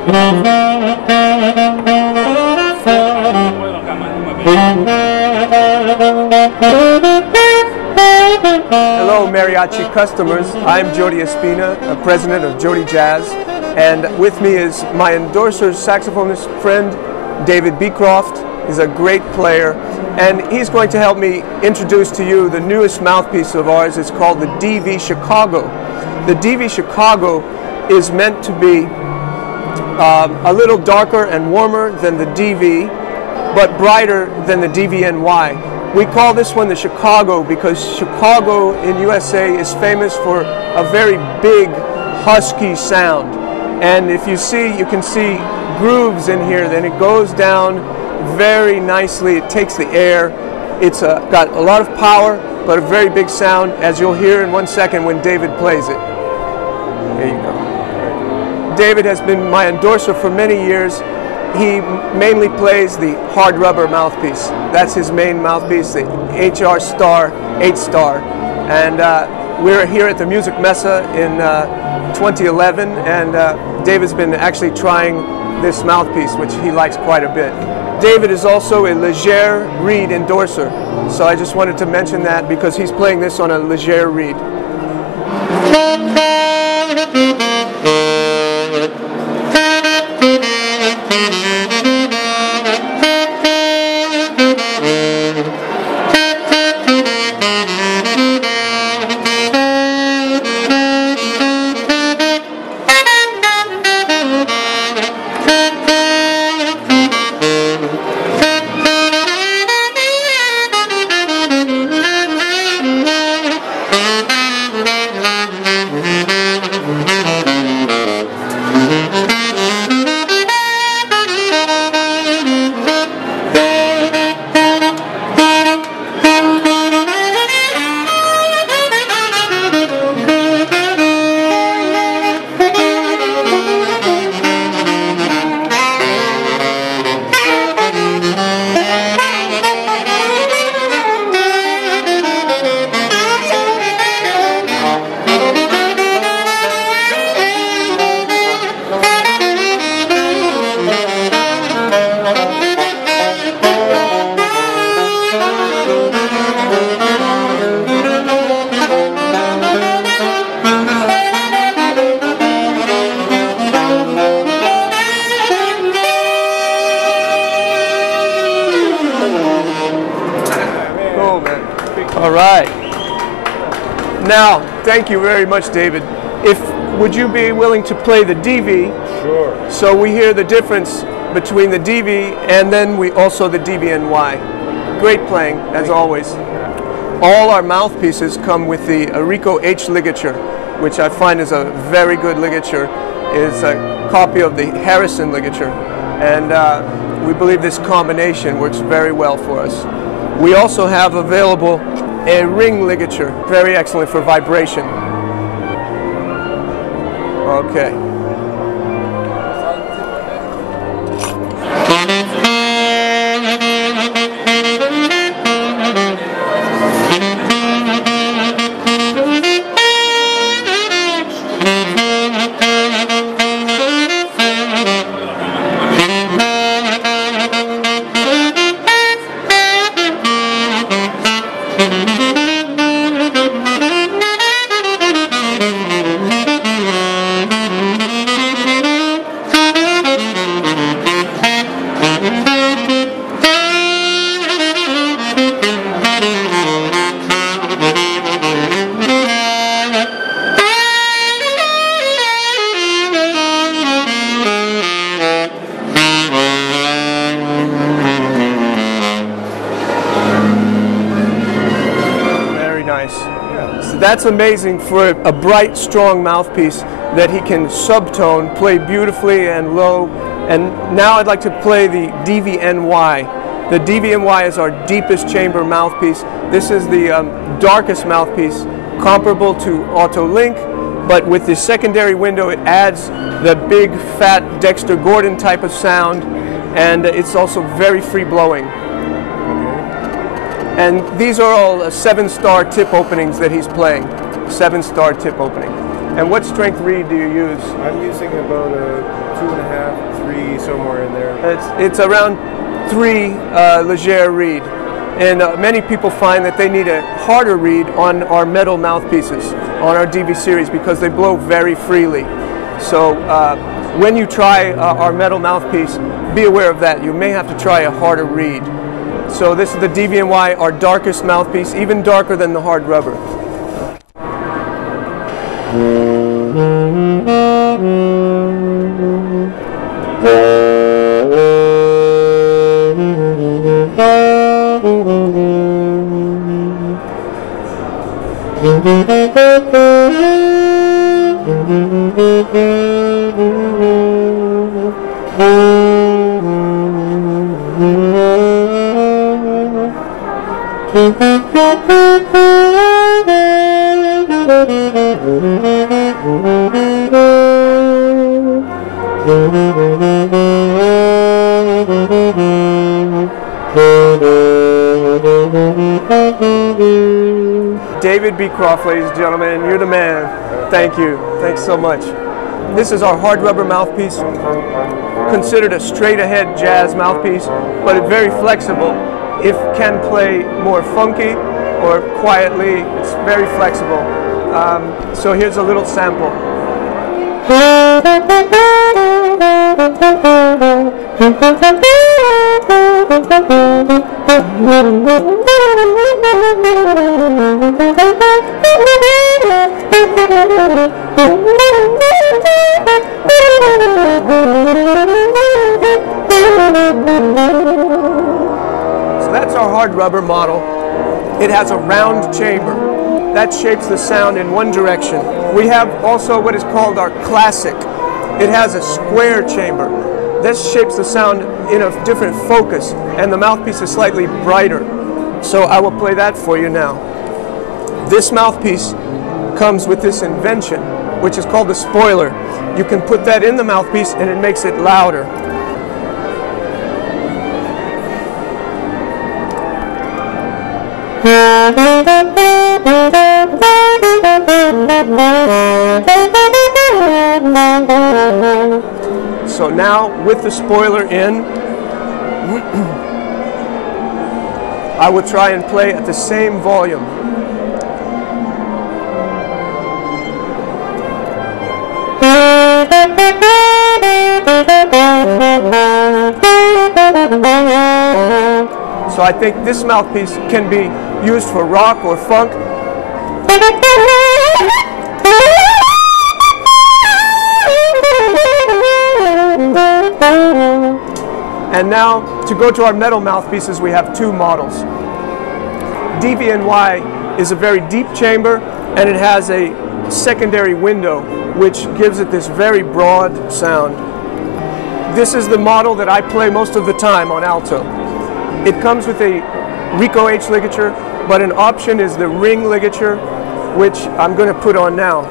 Hello mariachi customers, I'm Jody Espina, president of Jody Jazz, and with me is my endorser saxophonist friend David Beecroft. He's a great player, and he's going to help me introduce to you the newest mouthpiece of ours. It's called the DV Chicago. The DV Chicago is meant to be a little darker and warmer than the DV, but brighter than the DVNY. We call this one the Chicago because Chicago in USA is famous for a very big, husky sound. And if you see, you can see grooves in here, then it goes down very nicely. It takes the air. It's got a lot of power, but a very big sound, as you'll hear in 1 second when David plays it. There you go. David has been my endorser for many years. He mainly plays the hard rubber mouthpiece. That's his main mouthpiece, the HR Star 8-star. And we're here at the Musik Messe in 2011, and David's been actually trying this mouthpiece, which he likes quite a bit. David is also a Leger reed endorser, so I just wanted to mention that because he's playing this on a Leger reed. All right. Now, thank you very much, David. Would you be willing to play the DV? Sure. So we hear the difference between the DV and then also the DVNY. Great playing, as always. All our mouthpieces come with the Rico H ligature, which I find is a very good ligature. It's a copy of the Harrison ligature, and we believe this combination works very well for us. We also have available a ring ligature, very excellent for vibration. Okay. That's amazing for a bright, strong mouthpiece that he can subtone, play beautifully and low. And now I'd like to play the DVNY. The DVNY is our deepest chamber mouthpiece. This is the darkest mouthpiece, comparable to Auto Link, but with the secondary window it adds the big, fat Dexter Gordon type of sound, and it's also very free blowing. And these are all 7-star tip openings that he's playing. 7-star tip opening. And what strength reed do you use? I'm using about a 2.5 somewhere in there. It's around 3 Leger reed. And many people find that they need a harder reed on our metal mouthpieces, on our DV series, because they blow very freely. So when you try our metal mouthpiece, be aware of that. You may have to try a harder reed. So this is the DV&Y, our darkest mouthpiece, even darker than the hard rubber. David Beecroft, ladies and gentlemen, you're the man. Thank you. Thanks so much. This is our hard rubber mouthpiece, considered a straight-ahead jazz mouthpiece, but it's very flexible. It can play more funky or quietly. It's very flexible. So here's a little sample. So that's our hard rubber model. It has a round chamber that shapes the sound in one direction. We have also what is called our classic. It has a square chamber. This shapes the sound in a different focus, and the mouthpiece is slightly brighter. So I will play that for you now. This mouthpiece comes with this invention, which is called the spoiler. You can put that in the mouthpiece and it makes it louder. So now, with the spoiler in, I will try and play at the same volume. So I think this mouthpiece can be used for rock or funk. And now, to go to our metal mouthpieces, we have 2 models. DV&Y is a very deep chamber, and it has a secondary window, which gives it this very broad sound. This is the model that I play most of the time on alto. It comes with a Rico H ligature, but an option is the ring ligature, which I'm going to put on now.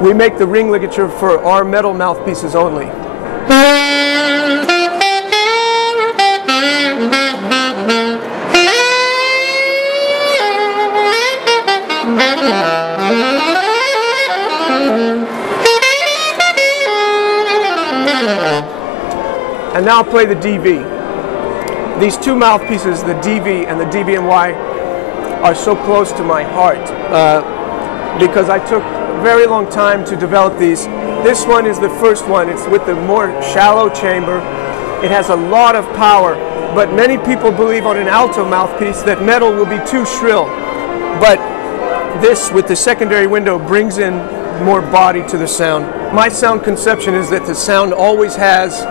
We make the ring ligature for our metal mouthpieces only. And now I'll play the DV. These 2 mouthpieces, the DV and the DV&Y, are so close to my heart because I took a very long time to develop these. This one is the first one. It's with the more shallow chamber. It has a lot of power, but many people believe on an alto mouthpiece that metal will be too shrill. But this, with the secondary window, brings in more body to the sound. My sound conception is that the sound always has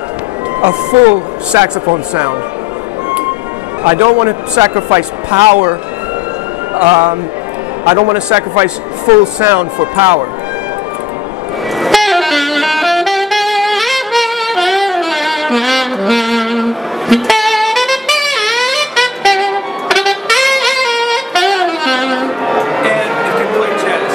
a full saxophone sound. I don't want to sacrifice power. I don't want to sacrifice full sound for power. And it can play jazz.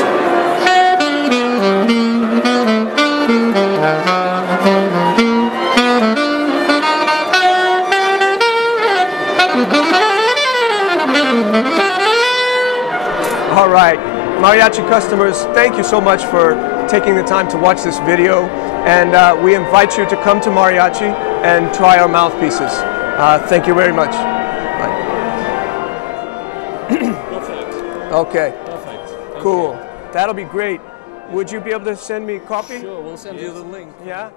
All right. mariachi customers, thank you so much for taking the time to watch this video, and we invite you to come to Mariachi and try our mouthpieces. Thank you very much. Bye. Perfect. Okay. Perfect. Thank Cool. you. That'll be great. Would you be able to send me a copy? Sure, we'll send you the link. Yeah?